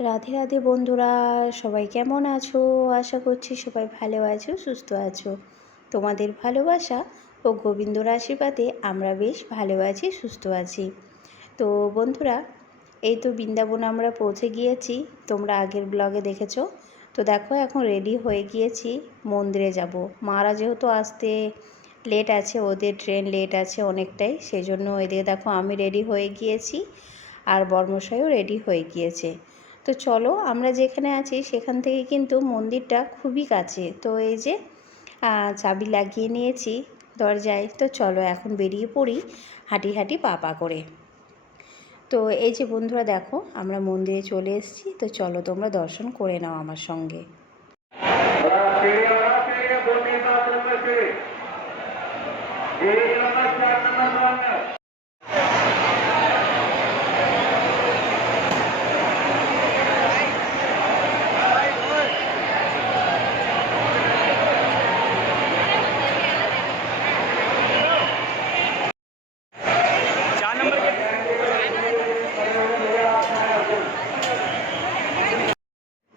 রাধে রাধে বন্ধুরা, সবাই কেমন আছো? আশা করছি সবাই ভালো আছো, সুস্থ আছো। তোমাদের ভালোবাসা ও গোবিন্দর আশীর্বাদে আমরা বেশ ভালো আছি, সুস্থ আছি। তো বন্ধুরা, এই তো বৃন্দাবন আমরা পৌঁছে গিয়েছি। তোমরা আগের ব্লগে দেখেছ? তো দেখো, এখন রেডি হয়ে গিয়েছি, মন্দিরে যাব। মারা যেহেতু আসতে লেট আছে, ওদের ট্রেন লেট আছে অনেকটাই সেই জন্য এদিকে দেখো, আমি রেডি হয়ে গিয়েছি, আর বর্মশাইও রেডি হয়ে গিয়েছে। তো চলো, আমরা যেখানে আছি সেখান থেকে কিন্তু মন্দিরটা খুবই কাছে। তো এই যে চাবি লাগিয়ে নিয়েছি দরজায়। তো চলো এখন বেরিয়ে পড়ি হাঁটি হাঁটি পা পা করে। তো এই যে বন্ধুরা দেখো, আমরা মন্দিরে চলে এসেছি। তো চলো তোমরা দর্শন করে নাও আমার সঙ্গে।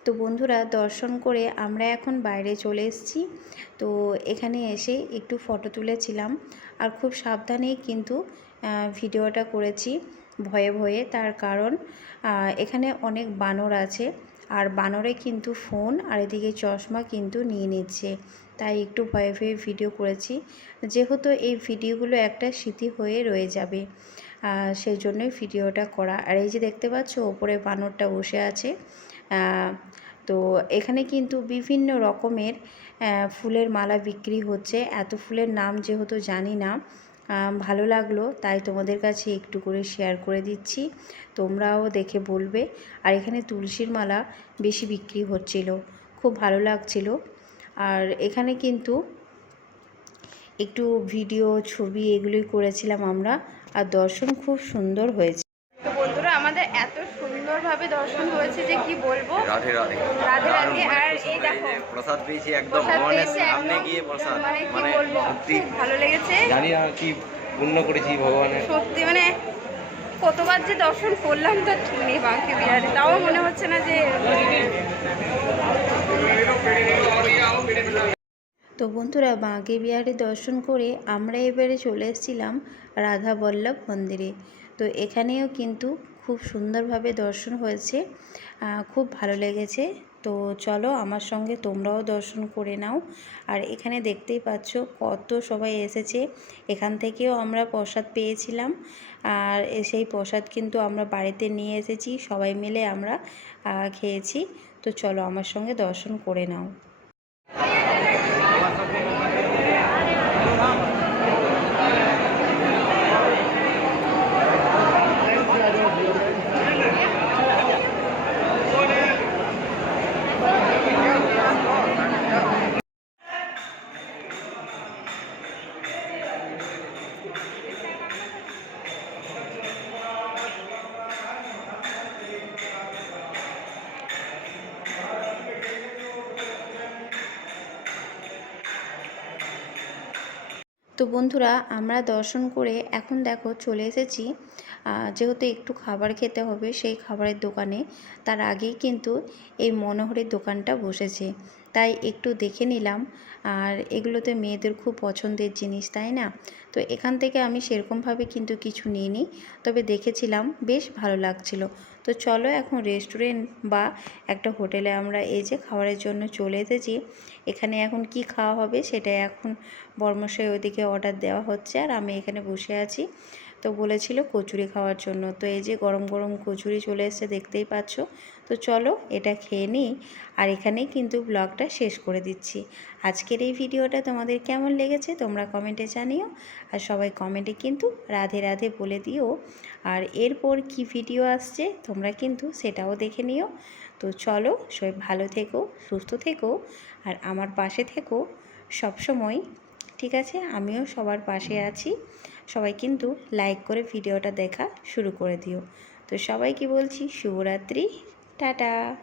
তো বন্ধুরা দর্শন করে আমরা এখন বাইরে চলে এসেছি। তো এখানে এসে একটু ফটো তুলেছিলাম। আর খুব সাবধানেই কিন্তু ভিডিওটা করেছি ভয়ে ভয়ে। তার কারণ এখানে অনেক বানর আছে। আর বানরে কিন্তু ফোন আর এদিকে চশমা কিন্তু নিয়ে নিচ্ছে। তাই একটু ভয়ে ভয়ে ভিডিও করেছি। যেহেতু এই ভিডিওগুলো একটা স্মৃতি হয়ে রয়ে যাবে সেই জন্যই ভিডিওটা করা। আর এই যে দেখতে পাচ্ছ, ওপরে বানরটা বসে আছে। তো এখানে কিন্তু বিভিন্ন রকমের ফুলের মালা বিক্রি হচ্ছে। এত ফুলের নাম যেহেতু জানি না ভালো লাগল, তাই তোমাদের কাছে একটু করে শেয়ার করে দিচ্ছি। তোমরাও দেখে বলবে। আর এখানে তুলসীর মালা বেশি বিক্রি হচ্ছিল, খুব ভালো লাগছিল। আর এখানে কিন্তু একটু ভিডিও ছবি এগুলোই করেছিলাম আমরা, আর দর্শন খুব সুন্দর হয়েছে। বন্ধুরা, আমাদের এত সুন্দরভাবে দর্শন হয়েছে যে কি বলব। রাধে রাধে। রাধে রাধে আর এই দেখো প্রসাদ পেয়েছি একদম মনে ভগবানের সামনে গিয়ে প্রসাদ মানে সত্যি ভালো লেগেছে। জানি না কি পূর্ণ করেছি ভগবানের। সত্যি মানে কতবার যে দর্শন করলাম তার ঠিক নেই বাঁকে বিহারে। তাও মনে হচ্ছে না যে তো বন্ধুরা বাঁকে বিহারে দর্শন করে আমরা এবারে চলে এসেছিলাম রাধা বল্লভ মন্দিরে। তো এখানেও কিন্তু খুব সুন্দরভাবে দর্শন হয়েছে। খুব ভালো লেগেছে। তো চলো আমার সঙ্গে তোমরাও দর্শন করে নাও। আর এখানে দেখতেই পাচ্ছ কত সবাই এসেছে। এখান থেকেও আমরা প্রসাদ পেয়েছিলাম। আর সেই প্রসাদ কিন্তু আমরা বাড়িতে নিয়ে এসেছি। সবাই মিলে আমরা খেয়েছি। তো চলো আমার সঙ্গে দর্শন করে নাও। তো বন্ধুরা, আমরা দর্শন করে এখন দেখো চলে এসেছি। যেহেতু একটু খাবার খেতে হবে সেই খাবারের দোকানে, তার আগেই কিন্তু এই মনোহরের দোকানটা বসেছে। তাই একটু দেখে নিলাম। আর এগুলোতে মেয়েদের খুব পছন্দের জিনিস, তাই না? তো এখান থেকে আমি সেরকমভাবে কিন্তু কিছু নিইনি। তবে দেখেছিলাম, বেশ ভালো লাগছিল। তো চলো এখন রেস্টুরেন্ট বা একটা হোটেলে আমরা এই যে খাবারের জন্য চলে এসেছি। এখানে এখন কি খাওয়া হবে সেটা এখন বর্মশাই ওদিকে অর্ডার দেওয়া হচ্ছে আর আমি এখানে বসে আছি। তো বলেছিল কচুরি খাওয়ার জন্য। তো এই যে গরম গরম কচুরি চলে এসছে, দেখতেই পাচ্ছ। তো চলো এটা খেয়ে নিই। আর এখানেই কিন্তু ব্লগটা শেষ করে দিচ্ছি। আজকের এই ভিডিওটা তোমাদের কেমন লেগেছে তোমরা কমেন্টে জানিও। আর সবাই কমেন্টে কিন্তু রাধে রাধে বলে দিও। আর এরপর কি ভিডিও আসছে তোমরা কিন্তু সেটাও দেখে নিও। তো চলো সবাই ভালো থেকো, সুস্থ থেকো। আর আমার পাশে থেকো সবসময়। ঠিক আছে? আমিও সবার পাশে আছি। সবাই কিন্তু লাইক করে ভিডিওটা দেখা শুরু করে দিও। তো সবাইকে বলছি শুভরাত্রি টাটা।